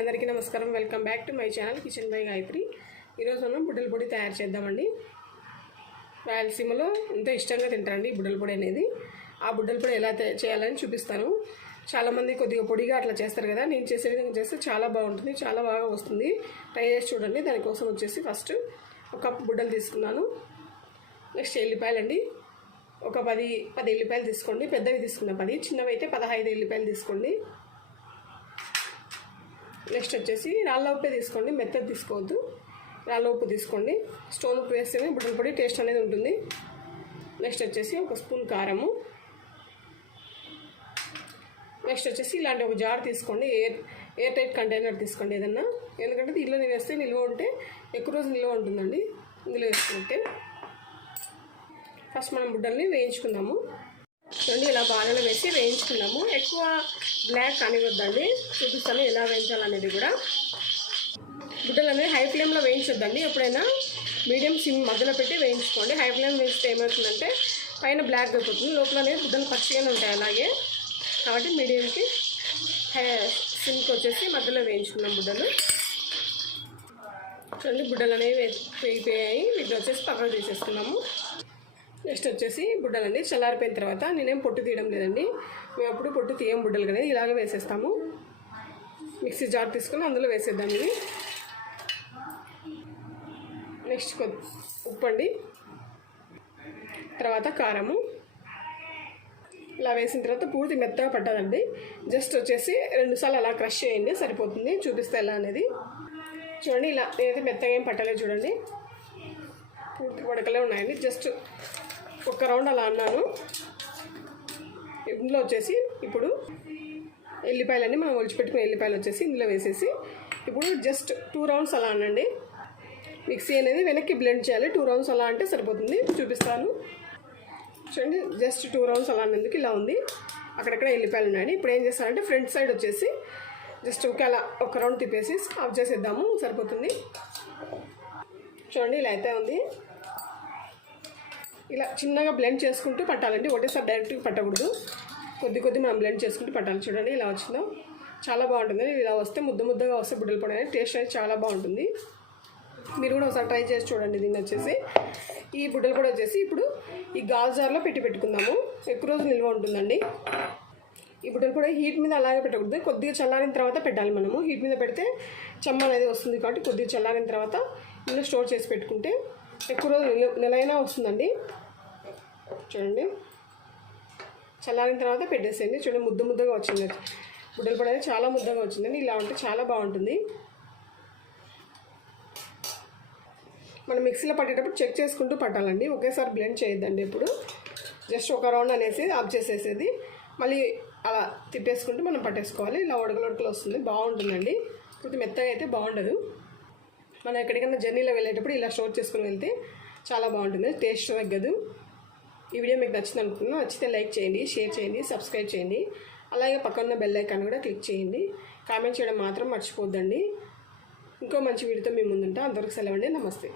నమస్కారం. Welcome back to my channel kitchen by Gayatri. ఈరోజు మనం బుడ్డల పొడి తయారు చేద్దామండి. రాయలసీమలో ఎంతో ఇష్టంగా తింటారండి బుడ్డల పొడి అనేది. ఆ బుడ్డల పొడి ఎలా చేయాలని చూపిస్తాను. చాలామంది కొద్దిగా పొడిగా అట్లా చేస్తారు కదా. నేను చేసే విధంగా చేస్తే చాలా బాగుంటుంది చాలా బాగా వస్తుంది. ట్రై చేసి చూడండి. దానికోసం వచ్చేసి ఫస్ట్ ఒక కప్పు బుడ్డలు తీసుకున్నాను. నెక్స్ట్ ఎల్లిపాయలండి. ఒక పది పది ఎల్లిపాయలు తీసుకోండి. పెద్దవి తీసుకున్న పది చిన్నవి అయితే పదహైదు ఎల్లిపాయలు తీసుకోండి. నెక్స్ట్ వచ్చేసి రాళ్ళ ఉప్పే తీసుకోండి మెత్తది తీసుకోవద్దు. రాళ్ళ ఉప్పు తీసుకోండి. స్టోన్ ఉప్పు వేస్తేనే బుట్టల పొడి టేస్ట్ అనేది ఉంటుంది. నెక్స్ట్ వచ్చేసి ఒక స్పూన్ కారము. నెక్స్ట్ వచ్చేసి ఇలాంటి ఒక జార్ తీసుకోండి. ఎయిర్ ఎయిర్ టైట్ కంటైనర్ తీసుకోండి ఏదన్నా. ఎందుకంటే దీంట్లోనే వేస్తే నిల్వ ఉంటే ఎక్కువ రోజు నిల్వ ఉంటుందండి. ఇందులో వేసుకుంటే. ఫస్ట్ మనం బుడ్డల్ని వేయించుకుందాము. చూడండి ఇలా బాగానే వేసి వేయించుకున్నాము ఎక్కువ బ్లాక్ కానివ్వద్దండి చూపిస్తాను ఎలా వేయించాలనేది కూడా గుడ్డలు అనేది హై ఫ్లేమ్లో వేయించొద్దండి ఎప్పుడైనా మీడియం సిమ్ మధ్యలో పెట్టి వేయించుకోండి హై ఫ్లేమ్ వేస్తే ఏమవుతుందంటే పైన బ్లాక్ అయిపోతుంది లోపల అనేది గుడ్డలు పచ్చిగానే ఉంటాయి అలాగే కాబట్టి మీడియంకి హై సిమ్కి వచ్చేసి మధ్యలో వేయించుకున్నాం బుడ్డలు చూడండి బుడ్డలు అనేవి వేయిపోయాయి వేగిపోయాయి వీటిని వచ్చేసి పక్కన తీసేసుకున్నాము నెక్స్ట్ వచ్చేసి బుడ్డలండి చల్లారిపోయిన తర్వాత నేనేం పొట్టు తీయడం లేదండి. మేము అప్పుడు పొట్టు తీయం బుడ్డలు కానీ ఇలాగే వేసేస్తాము. మిక్సీ జార్ తీసుకొని అందులో వేసేద్దాం ఇవి నెక్స్ట్ కొద్ది ఉప్పు అండి. తర్వాత కారము. ఇలా వేసిన తర్వాత పూర్తి మెత్తగా పట్టదండి. జస్ట్ వచ్చేసి రెండుసార్లు అలా క్రష్ చేయండి సరిపోతుంది. చూపిస్తే ఎలా అనేది. చూడండి ఇలా నేనైతే మెత్తగా ఏం పట్టలేదు చూడండి. పూర్తి ఉడకలే ఉన్నాయండి. జస్ట్ ఒక రౌండ్ అలా అన్నాను. ఇందులో వచ్చేసి ఇప్పుడు ఎల్లిపాయలన్నీ మనం ఒలిచిపెట్టుకున్న ఎల్లిపాయలు వచ్చేసి ఇందులో వేసేసి ఇప్పుడు జస్ట్ టూ రౌండ్స్ అలా అనండి. మిక్సీ అనేది వెనక్కి బ్లెండ్ చేయాలి. టూ రౌండ్స్ అలా అంటే సరిపోతుంది. చూపిస్తాను. చూడండి జస్ట్ టూ రౌండ్స్ అలా అన్నందుకు ఇలా ఉంది. అక్కడక్కడ ఎల్లిపాయలు ఉన్నాయండి. ఇప్పుడు ఏం చేస్తానంటే ఫ్రంట్ సైడ్ వచ్చేసి జస్ట్ ఒక అలా ఒక రౌండ్ తిప్పేసి ఆఫ్ చేసేద్దాము. సరిపోతుంది. చూడండి ఇలా అయితే ఉంది. ఇలా చిన్నగా బ్లెండ్ చేసుకుంటూ పట్టాలండి. ఒకటేసారి డైరెక్ట్గా పట్టకూడదు. కొద్ది కొద్ది మనం బ్లెండ్ చేసుకుంటూ పట్టాలి. చూడండి ఇలా వచ్చిందో. చాలా బాగుంటుంది. ఇలా వస్తే ముద్ద ముద్దగా వస్తే బుడ్డలు పొడి టేస్ట్ అనేది చాలా బాగుంటుంది. మీరు కూడా ఒకసారి ట్రై చేసి చూడండి. దీన్ని వచ్చేసి ఈ బుడ్డలు కూడా వచ్చేసి ఇప్పుడు ఈ గాజు జార్లో పెట్టి పెట్టుకుందాము. ఎక్కువ రోజు నిల్వ ఉంటుందండి. ఈ బుడ్డలు కూడా హీట్ మీద అలాగే పెట్టకూడదు. కొద్దిగా చల్లారిన తర్వాత పెట్టాలి మనము. హీట్ మీద పెడితే చెమ్మ అనేది వస్తుంది కాబట్టి కొద్దిగా చల్లారిన తర్వాత ఇందులో స్టోర్ చేసి పెట్టుకుంటే ఎక్కువ రోజు నెల నెలైనా వస్తుందండి. చూడండి. చల్లారిన తర్వాత పెట్టేసేయండి. చూడండి ముద్ద ముద్దగా వచ్చింది. గుడ్డలు పొడి అనేది చాలా ముద్దగా వచ్చిందండి. ఇలా ఉంటే చాలా బాగుంటుంది. మనం మిక్సీలో పట్టేటప్పుడు చెక్ చేసుకుంటూ పట్టాలండి. ఒకేసారి బ్లెండ్ చేయొద్దండి ఇప్పుడు జస్ట్ ఒక రౌండ్ అనేసి ఆఫ్ చేసేసేది. మళ్ళీ అలా తిప్పేసుకుంటూ మనం పట్టేసుకోవాలి. ఇలా ఉడకలు ఉడకలు వస్తుంది. బాగుంటుందండి. కొంచెం మెత్తగా అయితే బాగుండదు. మనం ఎక్కడికైనా జర్నీలో వెళ్ళేటప్పుడు ఇలా స్టోర్ చేసుకుని వెళ్తే చాలా బాగుంటుంది. టేస్ట్ తగ్గదు. ఈ వీడియో మీకు నచ్చింది అనుకుంటున్నాను నచ్చితే లైక్ చేయండి షేర్ చేయండి సబ్స్క్రైబ్ చేయండి. అలాగే పక్కన బెల్ ఐకాన్ కూడా క్లిక్ చేయండి. కామెంట్ చేయడం మాత్రం మర్చిపోద్దండి. ఇంకో మంచి వీడియోతో మీ ముందుంటా. అంతవరకు సెలవండి నమస్తే.